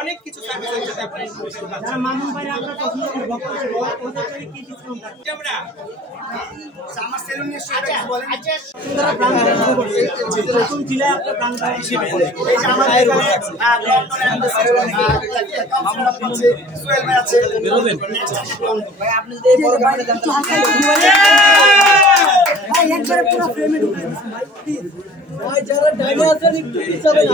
অনেক কিছু সার্ভিস আছে আপনি যারা মানুষ বাইরে আমরা পছন্দ করি বক্তব্য ওদের কি ডিসকাউন্ট আছে আমরা আমার সেলুন নিয়ে সেটা বলেন সুন্দর ব্র্যান্ড শুরু করছে নতুন জেলায় আপনার ব্র্যান্ড হিসেবে এই যে আমাদের আমরা পাচ্ছি সোহেল ভাই আছে বেরোবেন ভাই আপনি যদি বড় ব্র্যান্ডে দেন তো হালকা ভাই একবারে পুরো ফ্রেমে ঢুকাই দিন ভাই প্লিজ ভাই যারা ডাইনে আছেন একটু পিছাবেন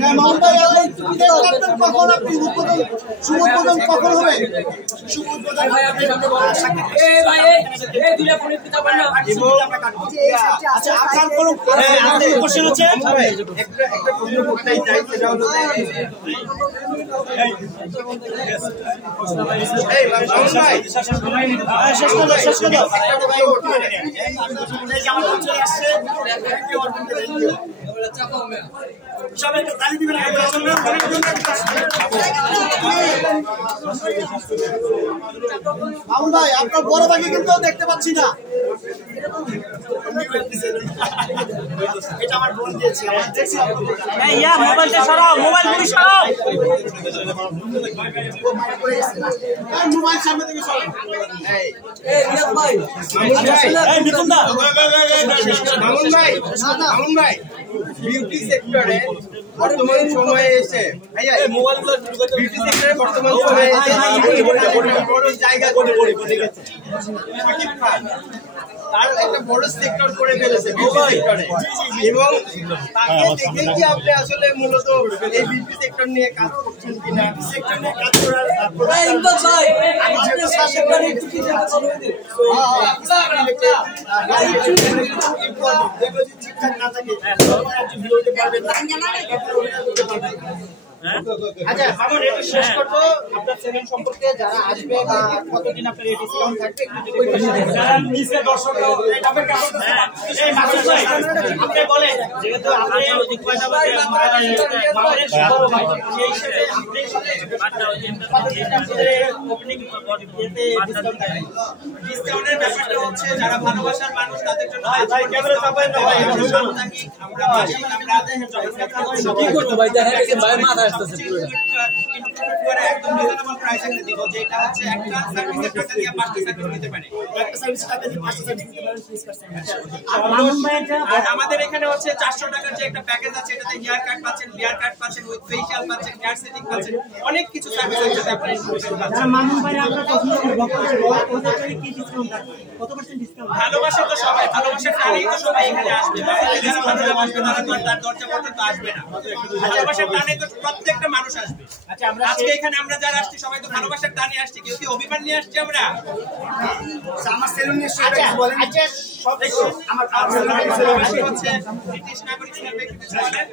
না মামুন ভাই একটু পিছাবেন করতেন কখন আপনি উদ্বোধন শুভ উদ্বোধন কখন হবে শুভ উদ্বোধন ভাই আপনি সামনে বলেন এই ভাই এই দুইটা ফোনে পিছাবেন না আমরা কাটবো আচ্ছা আপনার কোন কোশ্চেন আছে ভাই একটা প্রশ্ন করতেই চাই সেটা হলো এই মামুন ভাই শেষ করে দাও এই আমার চলে আসছে সবাই তো তালি দিবেন মামুন ভাই আপনার বড় ভাইকে কিন্তু দেখতে পাচ্ছি না এটা আমার বোন দিয়েছে আমার দেখছি এই ইয়া মোবাইলটা সরাও মোবাইল পুরো সরাও এই মোবাইল সামনে থেকে সরাও এই রিয়াদ ভাই এই মিথুন দা মামুন ভাই বিউটি সেক্টরে বর্তমান সময়ে এসে ভাইয়া এই মোবাইলগুলো বিউটি সেক্টরে বর্তমান সময়ে এসে বড় জায়গা করে গেছে শাকিব খান তার একটা বড় সেক্টর করে ফেলেছে বিউটি সেক্টরে এবং তাকে দেখে কি আপনি আসলে মূলত এই বিউটি সেক্টর নিয়ে কাজ করছেন কিনা সেক্টর নিয়ে কাজ করার ভাই ইমদাদ ভাই আমি যে সেক্টরে একটু কি জায়গা করবেন ঠিকঠাক না থাকে একটু ভিডিওতে পারবেন না আচ্ছা মামুন একটু শেষ করব আপনার চ্যানেল সম্পর্কে যারা আসবে বা কতদিন আপনার এই ডিসকাউন্ট থাকবে যারা নিচে দর্শকরা এই টপিক এই মাসুদ ভাই আপনি বলেন যেহেতু আপনি ওই কয়টা বাজে মামুনের বড় ভাই সেই হিসেবে আপনি ওপেনিং বডিতে ডিসকাউন্টের ব্যাপারটা হচ্ছে যারা ভালোবাসার মানুষ তাদের জন্য ভাই ক্যামেরা চাপায় না ভাই আমরা মাসিক আমরা কি করতে ভাই দেখেন ভাই মাথা আসছে পুরো একদম রিজনেবল প্রাইস একটা দিব যেটা হচ্ছে একটা সার্ভিসের টাকা দিয়ে 5টা সার্ভিস নিতে পারে একটা সার্ভিস টাকা দিয়ে 5টা সার্ভিস নিতে পারে 30% আর মামুন ভাই আর আমাদের এখানে হচ্ছে 400 টাকার যে একটা প্যাকেজ আছে এটাতে হেয়ার কাট পাচ্ছেন বিয়ার কাট পাচ্ছেন উইথ ফেশিয়াল পাচ্ছেন হেয়ার সেটিং পাচ্ছেন অনেক কিছু সার্ভিস আছে আপনি যারা মামুন ভাই আমরা পছন্দ করি বক্তব্য ওদের কি ডিসকাউন্ট আছে কত % ডিসকাউন্ট ভালোবাসা তো সবাই ভালোবাসার টানেই তো সবাই এখানে আসবে যারা ভালোবাসবে তারা দরজা পর্যন্ত আসবে না ভালোবাসার টানে তো প্রত্যেকটা মানুষ আসবে আচ্ছা আমরা আজকে এখানে আমরা যারা আসছি সবাই তো ভালোবাসার টানে আসছি কেউ কি অভিমান নিয়ে আসছে আমরা আমার সেলুন নিয়ে সেটা বলেন আচ্ছা সব আমার সেলুন হচ্ছে ব্রিটিশ নাগরিক হিসেবে কিছু বলেন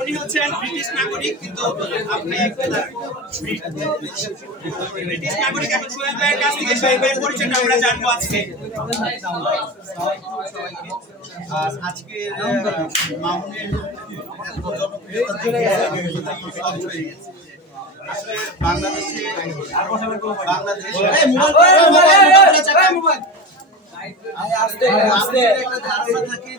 উনি হচ্ছেন ব্রিটিশ নাগরিক কিন্তু আপনি ব্রিটিশ নাগরিক এখন সোহেল ভাইয়ের কাছ থেকে সোহেল ভাইয়ের পরিচয়টা আমরা জানবো আজকে আজকে মামুনের বাংলাদেশে একটা ধারণা থাকে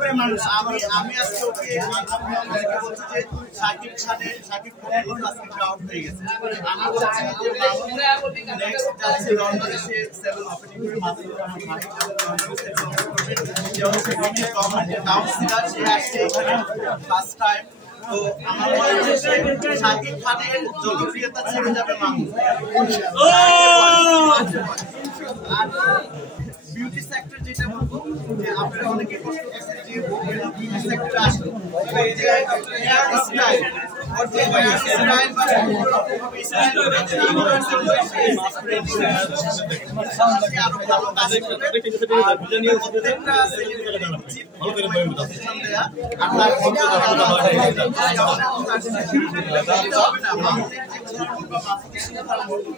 যে মানুষ আমি আজকে ওকে বলছি যে সাকিব খানের সাকিব খানের আউট হয়ে গেছে ফার্স্ট টাইম তো আমার মনে হচ্ছে শাকিব খানের জনপ্রিয়তা ছেড়ে যাবে মামুন আর বিউটি সেক্টর যেটা বলবো যে আপনারা অনেকে কষ্ট করছেন যে বিউটি সেক্টরে আসলে এই যে হেয়ার স্টাইল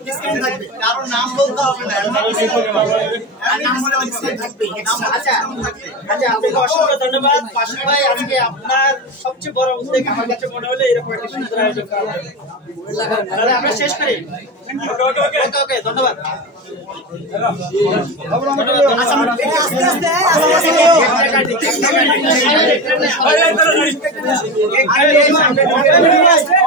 ডিসকাউন্ট থাকবে, কারোর নাম বলতে হবে না, নাম বলে ডিসকাউন্ট থাকবে। আচ্ছা আপনাকে অসংখ্য ধন্যবাদ পাশা ভাই। আজকে আপনার সবচেয়ে বড় উদ্যোগ আমার কাছে মনে হলো এরকম একটা সুন্দর আয়োজন করা হবে। তাহলে আমরা শেষ করি। ওকে ধন্যবাদ। আস্তে আস্তে